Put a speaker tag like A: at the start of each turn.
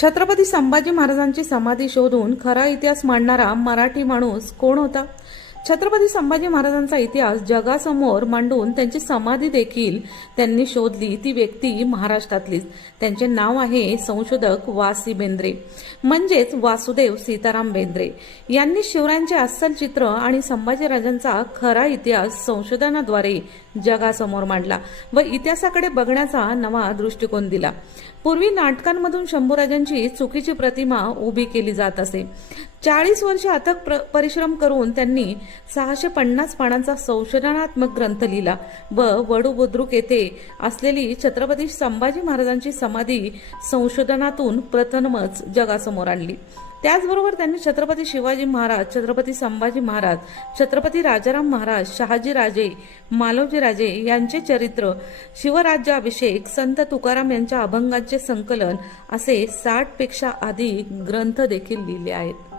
A: छत्रपती संभाजी महाराजांची समाधी शोधून खरा इतिहास मांडणारा मराठी माणूस कोण होता? छत्रपती संभाजी महाराजांचा इतिहास जगासमोर मांडून त्यांची समाधी देखील त्यांनी शोधली. ती व्यक्ती महाराष्ट्रातलीच. त्यांचे नाव आहे संशोधक वासी बेंद्रे. म्हणजेच वासुदेव सीताराम बेंद्रे. यांनी शिवरायांचे अस्सल चित्र आणि संभाजीराजांचा खरा इतिहास संशोधनाद्वारे जगासमोर मांडला व इतिहासाकडे बघण्याचा नवा दृष्टिकोन दिला. पूर्वी नाटकांमधून शंभूराजांची चुकीची प्रतिमा उभी केली जात असे. चाळीस वर्ष अथक प्र- परिश्रम करून त्यांनी सहाशे पन्नास पानांचा संशोधनात्मक ग्रंथ लिहिला व वडू बुद्रुक येथे असलेली छत्रपती संभाजी महाराजांची समाधी संशोधनातून प्रथमच जगासमोर आणली. त्याचबरोबर त्यांनी छत्रपती शिवाजी महाराज छत्रपती संभाजी महाराज छत्रपती राजाराम महाराज शहाजी राजे राजे यांचे चरित्र शिवराज्याभिषेक संत तुकाराम यांच्या अभंगांचे संकलन असे साठपेक्षा अधिक ग्रंथ देखील लिहिले आहेत.